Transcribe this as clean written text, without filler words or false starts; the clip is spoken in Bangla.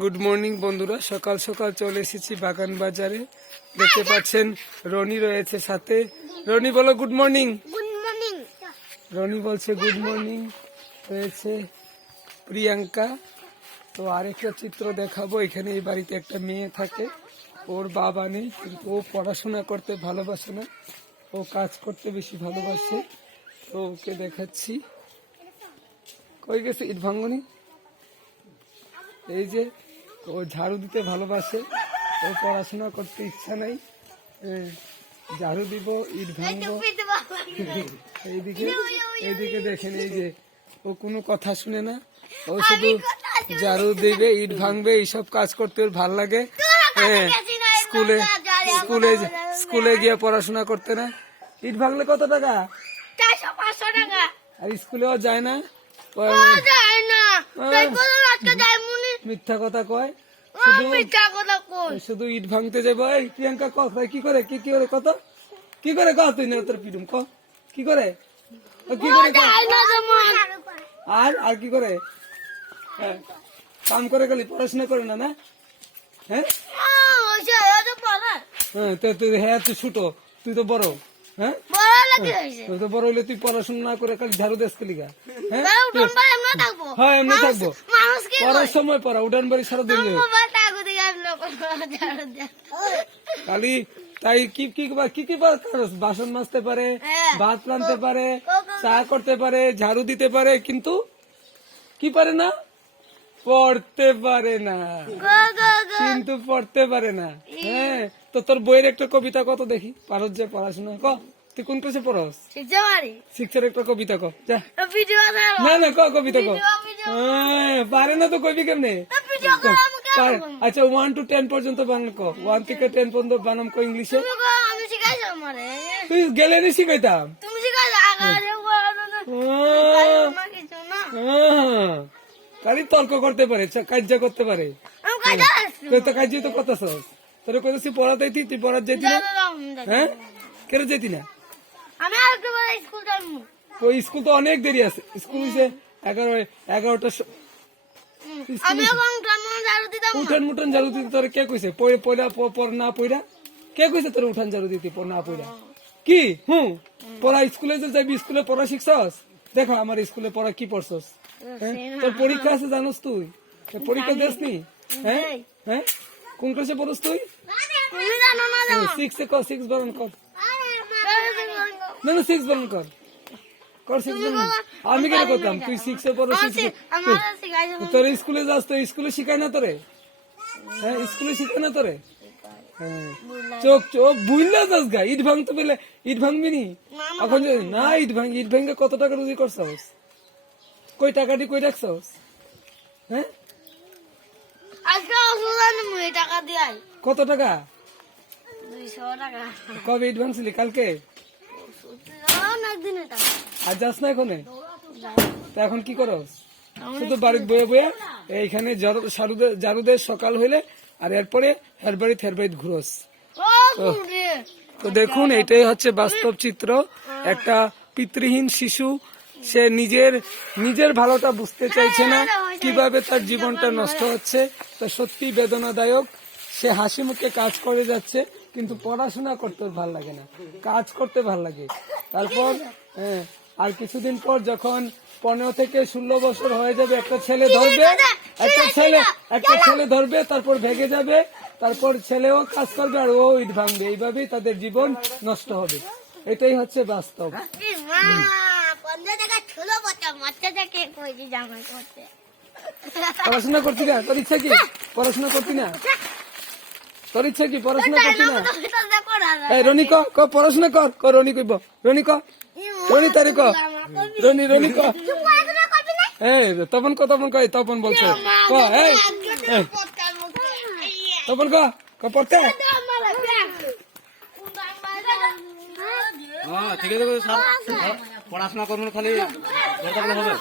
গুড মর্নিং বন্ধুরা, সকাল সকাল চলে এসেছি বাগান বাজারে। দেখতে পাচ্ছেন রনি রয়েছে সাথে। রনি বলো good morning. Good morning. Rony বলছে গুড মর্নিং। রয়েছে প্রিয়াঙ্কা। তো আরেকটা চিত্র দেখাবো। এখানে এই বাড়িতে একটা মেয়ে থাকে, ওর বাবা নেই, কিন্তু ও পড়াশোনা করতে ভালোবাসে না, ও কাজ করতে বেশি ভালোবাসে। তো ওকে দেখাচ্ছি। কই গেছে ইট ভাঙ্গনি? এই যে ও ঝাড়ু দিতে ভালোবাসে, ও পড়াশোনা করতে ইচ্ছা নাই। ঝাড়ু দিব, ইট ভাঙবো। এইদিকে এইদিকে দেখেন, এই যে ও কোনো কথা শুনে না, ও শুধু ঝাড়ু দিবে, ইট ভাঙবে, এইসব কাজ করতে ওর ভাল লাগে। স্কুলে স্কুলে স্কুলে গিয়ে পড়াশোনা করতে না। ইট ভাঙলে কত টাকা? 400-500 টাকা। আর স্কুলেও যায় না, যায় না, মিথ্যা কথা কয়। শুধু ইট ভাঙতে যাবো। এই প্রিয়াঙ্কা কি করে কি করে কত কি করে কত তুই না তোর পিটুম ক কি করে কি করে আর আর কি করে? হ্যাঁ, কাম করে গেলি, পড়াশোনা করে না? না, হ্যাঁ হ্যাঁ, তুই হ্যাঁ তুই ছোট, তুই তো বড়। হ্যাঁ, তুই তো বড় হইলে তুই পড়াশোনা না করে খালি ঝাড়ু দেশ লিগা। হ্যাঁ হ্যাঁ, এমনি থাকবো। পড়ার সময় পড়া, উঠান বাড়ি সারা দিন খালি তাই। কি কি কি কি বাসন মাজতে পারে, ভাত রাঁধতে পারে, চা করতে পারে, ঝাড়ু দিতে পারে, কিন্তু কি পারে না? পড়তে পারে না, কিন্তু পড়তে পারে না। হ্যাঁ, তো তোর বইয়ের একটা কবিতা কত দেখি, পারস যে পড়াশোনা ক। তুই কোন ক্লাসে পড়স? শিক্ষার একটা কবিতা ক। যা, না না, ক কবিতা ক। পারে না তো কবি কেমনে? আচ্ছা, 1 to 10 পর্যন্ত বানান ক। 1 থেকে 10 পর্যন্ত বানাম ক ইংলিশে। তুই গেলে নি শিখাইতাম। খালি তর্ক করতে পারে, কার্য করতে পারে। তুই তো কার্য তো করতেছ। তোর কইছি পড়াতে, তুই পড়ার যেতি না? হ্যাঁ, কেন যেতি না? ওই স্কুল তো অনেক দেরি আছে। স্কুল হইছে 11টা। উঠান মুঠান ঝাড়ু দিতে তোর কে কইছে? পড়া না পড়া কে কইছে তোর উঠান ঝাড়ু দিতে না পড়া? কি পড়া স্কুলে যে যাবি, স্কুলে পড়া শিখছস? দেখো আমার স্কুলে পড়া কি পড়ছস? তোর পরীক্ষা আছে জানোস? তুই পরীক্ষা দেস নি? হ্যাঁ হ্যাঁ, কোন ক্লাসে পড়স তুই? 6 কর, 6 বারণ কর। না না, 6 বারণ কর। আমি কেন করতাম? তুই 6 পড়ো, তোর স্কুলে যাস তো স্কুলে শিখায় না তোরে? হ্যাঁ, স্কুলে শিখায় না তোরে? চোখ চোখ বুঝলে যাস গা। ইট ভাঙতে পেলে ইট ভাঙবি নি এখন? না, ইট ভাঙে কত টাকা রুজি করছস? কই টাকাটি কই রাখছস? হ্যাঁ, কত টাকা? 200 টাকা। কবে ইট ভাঙছিলি? কালকে? আর যাস না এখন? তা এখন কি করস? শুধু বাড়িতে বয়ে বয়ে এইখানে ঝাড়ুদের সকাল হইলে, আর এরপরে হেরবাড়িত ঘুরস। তো দেখুন, এটাই হচ্ছে বাস্তব চিত্র। একটা পিতৃহীন শিশু, সে নিজের ভালোটা বুঝতে চাইছে না, কিভাবে তার জীবনটা নষ্ট হচ্ছে। তা সত্যি বেদনাদায়ক। সে হাসি মুখে কাজ করে যাচ্ছে, কিন্তু পড়াশোনা করতে ভাল লাগে না, কাজ করতে ভাল লাগে। তারপর আর কিছুদিন পর যখন 15 থেকে 16 বছর হয়ে যাবে, একটা ছেলে ধরবে, তারপর ভেগে যাবে, তারপর ছেলেও কাজ করবে আর ও ইট ভাঙবে। এইভাবেই তাদের জীবন নষ্ট হবে। এটাই হচ্ছে বাস্তব। পড়াশোনা করছি না? তোর ইচ্ছা কি পড়াশোনা করতি না? তোর ইচ্ছা কি পড়াশোনা করতি না? রনি ক পড়াশোনা কর। রনি কইব, রনি ক, রনি তারি ক, রনি ক। তপন কয়, তপন বলছে ক, তপন ক পড়তে। ঠিক আছে, পড়াশোনা করবেন, খালি হবে।